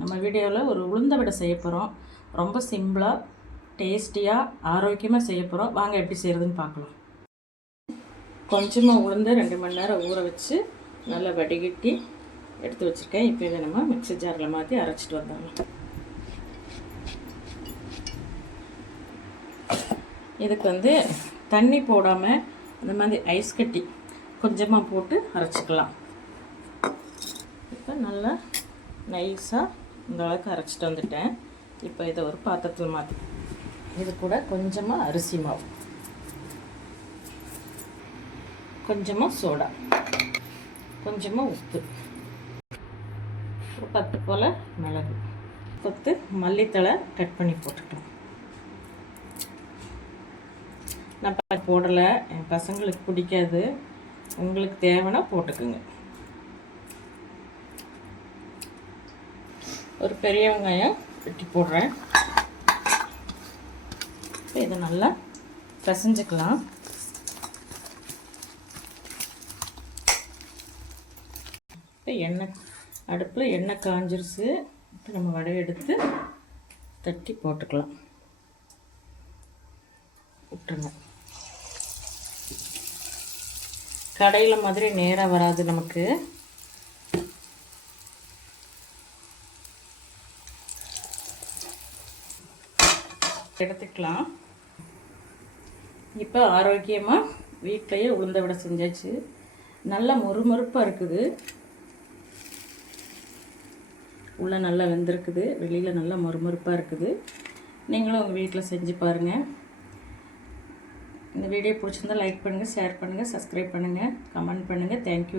நம்ம வீடியோவில் ஒரு உளுந்த வடை செய்ய போகிறோம். ரொம்ப சிம்பிளாக டேஸ்டியாக ஆரோக்கியமாக செய்ய போகிறோம். வாங்க எப்படி செய்கிறதுன்னு பார்க்கலாம். கொஞ்சமாக உளுந்து 2 மணி நேரம் ஊற வச்சு நல்லா வடிகட்டி எடுத்து வச்சுருக்கேன். இப்போ இதை நம்ம மிக்ஸி ஜாரில் மாற்றி அரைச்சிட்டு வந்தாங்க. இதுக்கு தண்ணி போடாமல் இந்த மாதிரி ஐஸ் கட்டி கொஞ்சமாக போட்டு அரைச்சிக்கலாம். இப்போ நல்லா நைஸாக இந்த அளவுக்கு அரைச்சிட்டு வந்துட்டேன். இப்போ இதை ஒரு பாத்திரத்தில் மாற்றி இது கூட கொஞ்சமாக அரிசி மாவு, கொஞ்சமாக சோடா, கொஞ்சமாக உப்பு, ஒரு 10 போல் மிளகு, 10 மல்லித்தழை கட் பண்ணி போட்டுக்கலாம். நான் போடலை, என் பசங்களுக்கு பிடிக்காது. உங்களுக்கு தேவைன்னா போட்டுக்குங்க. ஒரு பெரிய வெங்காயம் வெட்டி போடுறேன். இதை நல்லா பிசைஞ்சுக்கலாம். இப்போ அடுப்பில் எண்ணெய் காஞ்சிருச்சு. இப்போ நம்ம வடையை எடுத்து தட்டி போட்டுக்கலாம். விட்டுருங்க. கடையில் மாதிரி நேராக வராது நமக்கு. எடுத்துக்கலாம். இப்போ ஆரோக்கியமாக வீட்டிலையே உளுந்த வடை செஞ்சாச்சு. நல்லா மொறுமொறுப்பாக இருக்குது. உள்ளே நல்லா வெந்திருக்குது, வெளியில் நல்லா மொறுமொறுப்பாக இருக்குது. நீங்களும் உங்கள் வீட்டில் செஞ்சு பாருங்கள். இந்த வீடியோ பிடிச்சிருந்தால் லைக் பண்ணுங்கள், ஷேர் பண்ணுங்கள், சப்ஸ்கிரைப் பண்ணுங்கள், கமெண்ட் பண்ணுங்கள். தேங்க்யூ.